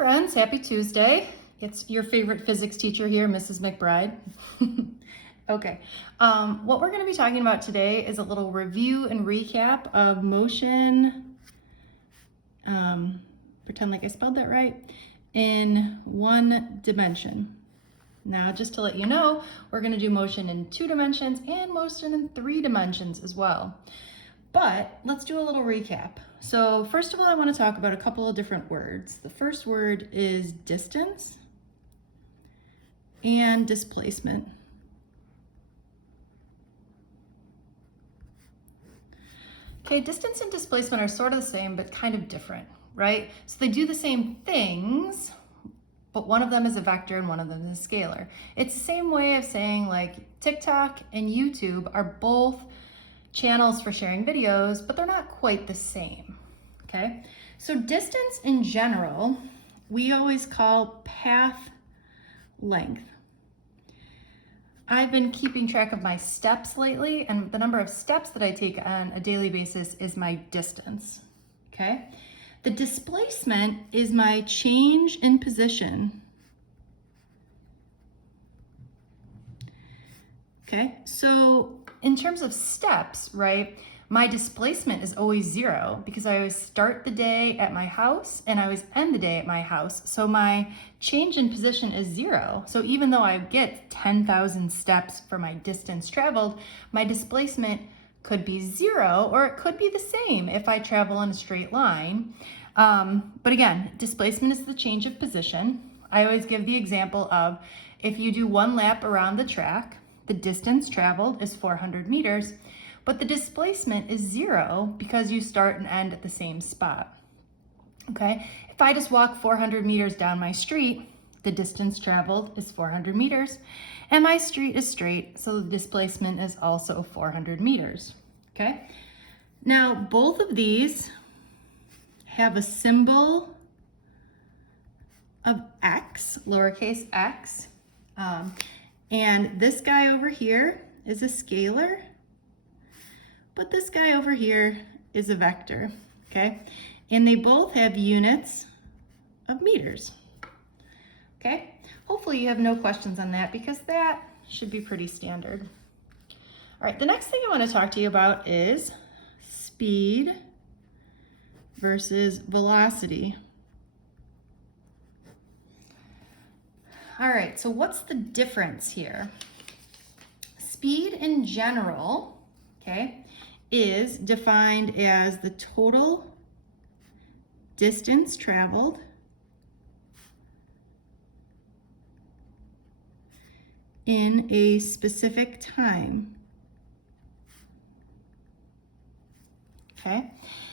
friends, happy Tuesday. It's your favorite physics teacher here, Mrs. McBride. Okay, what we're going to be talking about today is a little review and recap of motion, pretend like I spelled that right, in one dimension. Now, just to let you know, we're going to do motion in 2 dimensions and motion in 3 dimensions as well. But let's do a little recap. So first of all, I want to talk about a couple of different words. The first word is distance and displacement. Okay, distance and displacement are sort of the same, but kind of different, right? So they do the same things, but one of them is a vector and one of them is a scalar. It's the same way of saying like TikTok and YouTube are both channels for sharing videos, but they're not quite the same, okay? So distance in general, we always call path length. I've been keeping track of my steps lately, and the number of steps that I take on a daily basis is my distance, okay? The displacement is my change in position. Okay, so in terms of steps, right, my displacement is always 0 because I always start the day at my house and I always end the day at my house. So my change in position is 0. So even though I get 10,000 steps for my distance traveled, my displacement could be 0 or it could be the same if I travel in a straight line. But again, displacement is the change of position. I always give the example of if you do 1 lap around the track, the distance traveled is 400 meters, but the displacement is 0 because you start and end at the same spot. Okay, if I just walk 400 meters down my street, the distance traveled is 400 meters, and my street is straight, so the displacement is also 400 meters. Okay, now both of these have a symbol of x, lowercase x. And this guy over here is a scalar, but this guy over here is a vector, okay? And they both have units of meters, okay? Hopefully you have no questions on that because that should be pretty standard. All right, the next thing I want to talk to you about is speed versus velocity. All right, so what's the difference here? Speed in general, okay, is defined as the total distance traveled in a specific time. Okay,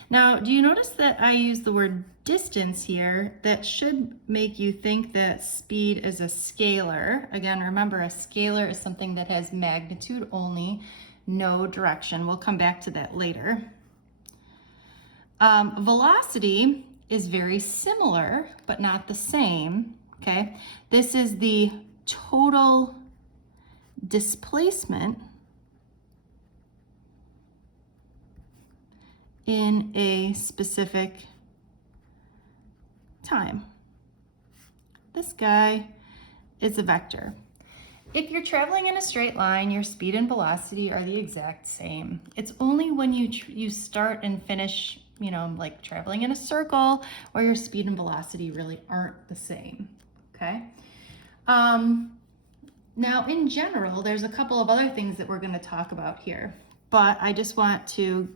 now do you notice that I use the word distance here? That should make you think that speed is a scalar. Again, remember, a scalar is something that has magnitude only, no direction. We'll come back to that later. Velocity is very similar, but not the same, okay? This is the total displacement in a specific time. This guy is a vector. If you're traveling in a straight line, your speed and velocity are the exact same. It's only when you start and finish, you know, like traveling in a circle, where your speed and velocity really aren't the same, okay? Now, in general, there's a couple of other things that we're going to talk about here, but I just want to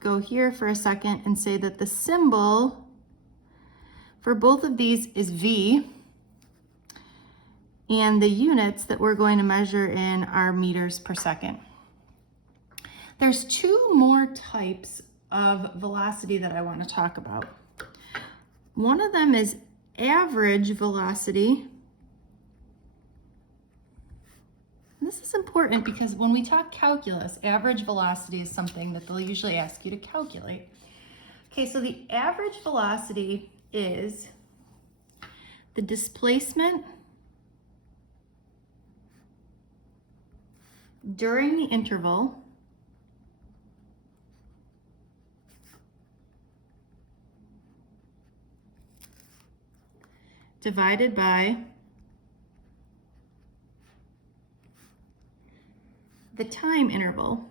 go here for a second and say that the symbol for both of these is V, and the units that we're going to measure in are meters per second. There's 2 more types of velocity that I want to talk about. One of them is average velocity. This is important because when we talk calculus, average velocity is something that they'll usually ask you to calculate. Okay, so the average velocity is the displacement during the interval divided by the time interval.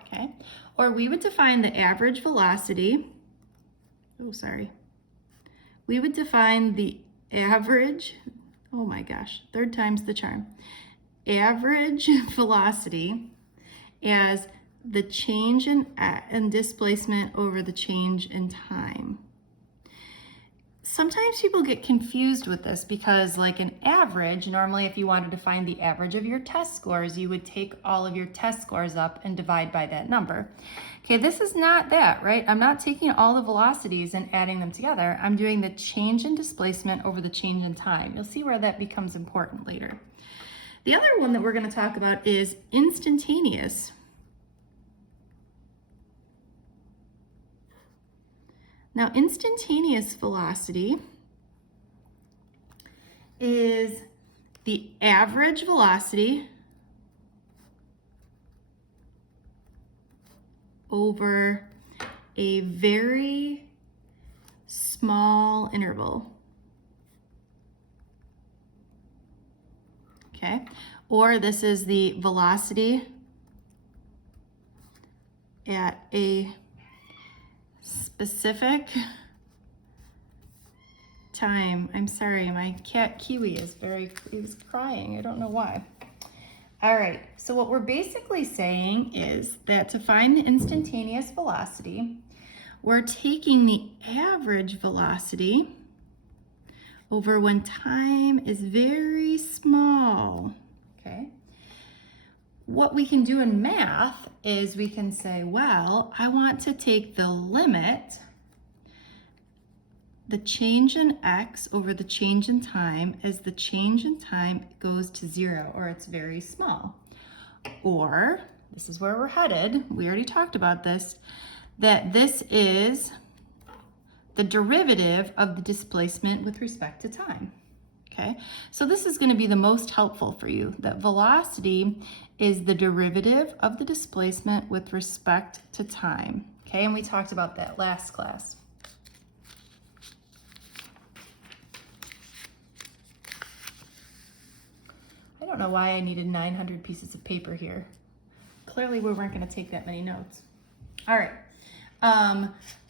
Okay, or we would define the average velocity. We would define the average, oh my gosh, third time's the charm. Average velocity as the change in displacement over the change in time. Sometimes people get confused with this because like an average, normally if you wanted to find the average of your test scores, you would take all of your test scores up and divide by that number. Okay, this is not that, right? I'm not taking all the velocities and adding them together. I'm doing the change in displacement over the change in time. You'll see where that becomes important later. The other one that we're going to talk about is instantaneous. Now, instantaneous velocity is the average velocity over a very small interval. Okay, or this is the velocity at a specific time. I'm sorry, my cat Kiwi is he's crying. I don't know why. All right, so what we're basically saying is that to find the instantaneous velocity, we're taking the average velocity over when time is very small, okay? What we can do in math is we can say, well, I want to take the limit, the change in x over the change in time as the change in time goes to 0 or it's very small. Or, this is where we're headed, we already talked about this, that this is the derivative of the displacement with respect to time. Okay, so this is going to be the most helpful for you, that velocity is the derivative of the displacement with respect to time. Okay, and we talked about that last class. I don't know why I needed 900 pieces of paper here. Clearly we weren't going to take that many notes. All right,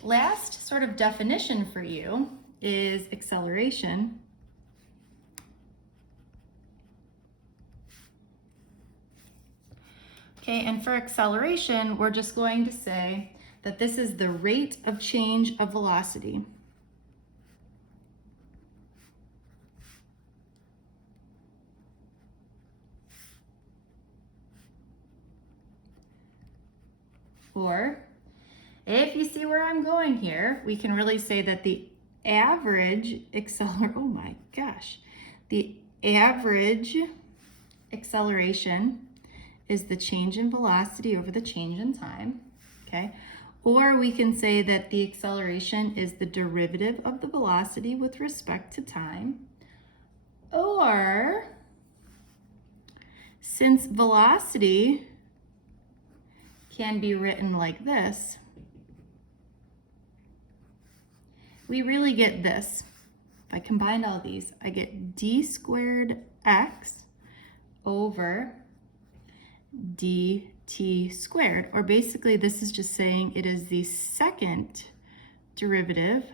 last sort of definition for you is acceleration. Okay, and for acceleration, we're just going to say that this is the rate of change of velocity. Or, if you see where I'm going here, we can really say that the average the average acceleration is the change in velocity over the change in time, okay? Or we can say that the acceleration is the derivative of the velocity with respect to time. Or, since velocity can be written like this, we really get this. If I combine all these, I get d squared x over dt squared, or basically this is just saying it is the second derivative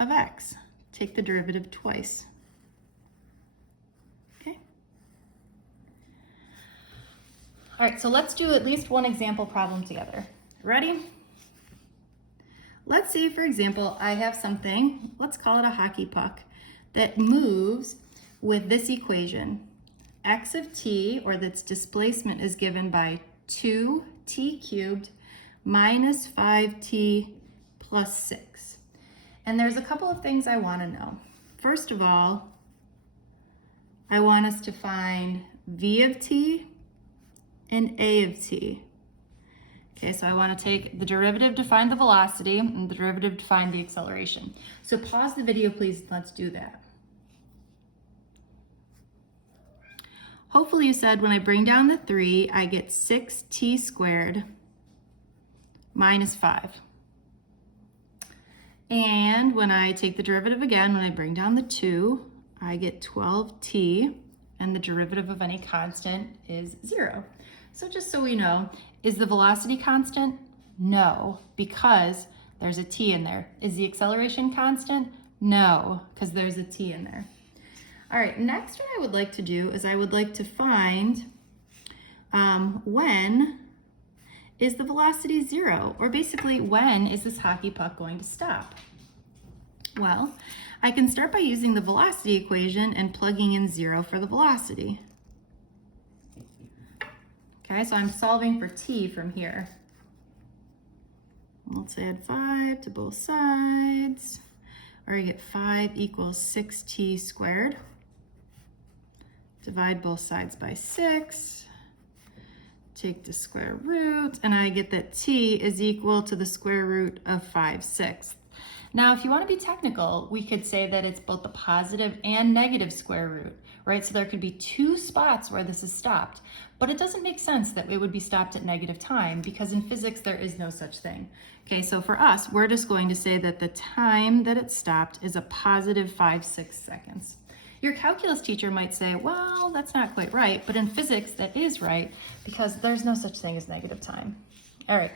of x. Take the derivative twice. Okay. All right, so let's do at least one example problem together. Ready? Let's say, for example, I have something, let's call it a hockey puck, that moves with this equation. X of t, or its displacement, is given by 2t cubed minus 5t plus 6. And there's a couple of things I want to know. First of all, I want us to find v of t and a of t. Okay, so I want to take the derivative to find the velocity and the derivative to find the acceleration. So pause the video, please, and let's do that. Hopefully you said when I bring down the 3, I get 6t squared minus 5. And when I take the derivative again, when I bring down the 2, I get 12t, and the derivative of any constant is 0. So just so we know, is the velocity constant? No, because there's a t in there. Is the acceleration constant? No, because there's a t in there. All right, next what I would like to do is I would like to find when is the velocity 0? Or basically, when is this hockey puck going to stop? Well, I can start by using the velocity equation and plugging in 0 for the velocity. Okay, so I'm solving for t from here. Let's add 5 to both sides, or I get 5 equals 6t squared. Divide both sides by 6. Take the square root, and I get that t is equal to the square root of 5/6. Now, if you want to be technical, we could say that it's both the positive and negative square root, right? So there could be 2 spots where this is stopped, but it doesn't make sense that it would be stopped at negative time because in physics there is no such thing. Okay, so for us, we're just going to say that the time that it stopped is a positive 5/6 seconds. Your calculus teacher might say, well, that's not quite right, but in physics that is right because there's no such thing as negative time. All right,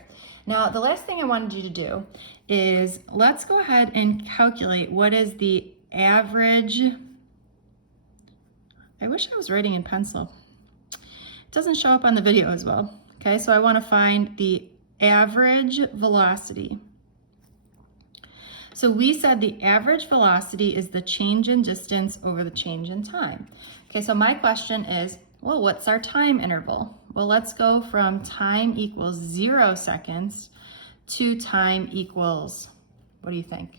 now the last thing I wanted you to do is let's go ahead and calculate what is the average. I wish I was writing in pencil. It doesn't show up on the video as well. Okay, so I want to find the average velocity. So we said the average velocity is the change in distance over the change in time. Okay, so my question is, well, what's our time interval? Well, let's go from time equals 0 seconds to time equals, what do you think?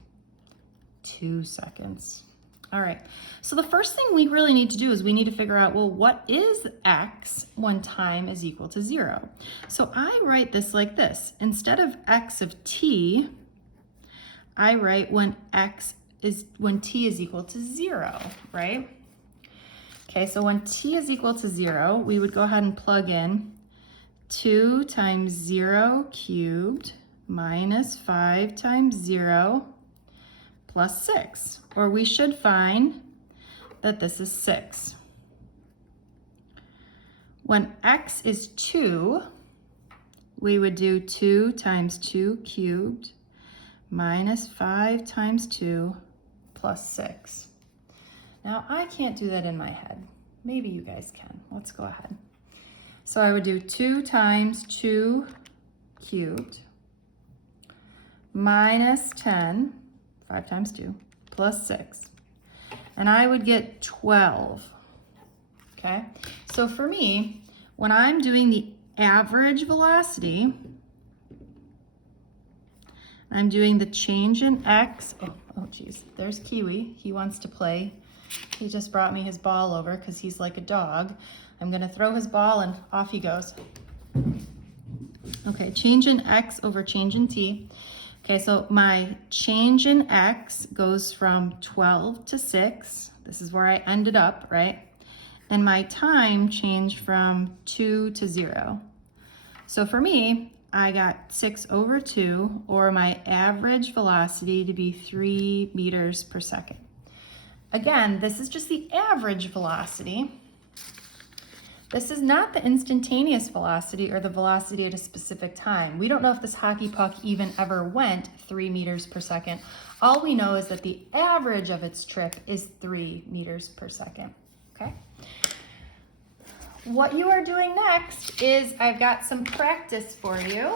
2 seconds. All right, so the first thing we really need to do is we need to figure out, well, what is x when time is equal to 0? So I write this like this. Instead of x of t, I write when t is equal to 0, right? Okay, so when t is equal to 0, we would go ahead and plug in 2 times 0 cubed minus 5 times 0 plus 6. Or we should find that this is 6. When x is 2, we would do 2 times 2 cubed minus 5 times 2 plus 6. Now, I can't do that in my head. Maybe you guys can. Let's go ahead. So I would do 2 times 2 cubed minus 10, 5 times 2, plus 6. And I would get 12. Okay? So for me, when I'm doing the average velocity, I'm doing the change in x. Oh geez, there's Kiwi. He wants to play. He just brought me his ball over because he's like a dog. I'm gonna throw his ball and off he goes. Okay, change in x over change in t. Okay, so my change in x goes from 12 to 6. This is where I ended up, right? And my time changed from 2 to 0. So for me, I got 6 over 2, or my average velocity to be 3 meters per second. Again, this is just the average velocity. This is not the instantaneous velocity or the velocity at a specific time. We don't know if this hockey puck even ever went 3 meters per second. All we know is that the average of its trip is 3 meters per second, okay? What you are doing next is I've got some practice for you,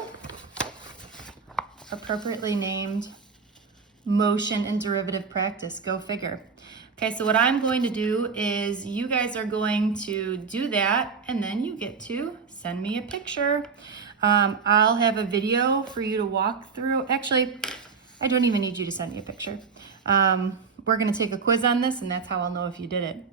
appropriately named motion and derivative practice, go figure. Okay, so what I'm going to do is you guys are going to do that and then you get to send me a picture. I'll have a video for you to walk through. Actually, I don't even need you to send me a picture. We're gonna take a quiz on this and that's how I'll know if you did it.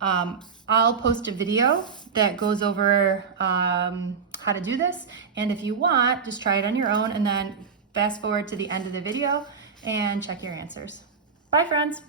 I'll post a video that goes over how to do this. And if you want, just try it on your own and then fast forward to the end of the video and check your answers. Bye, friends.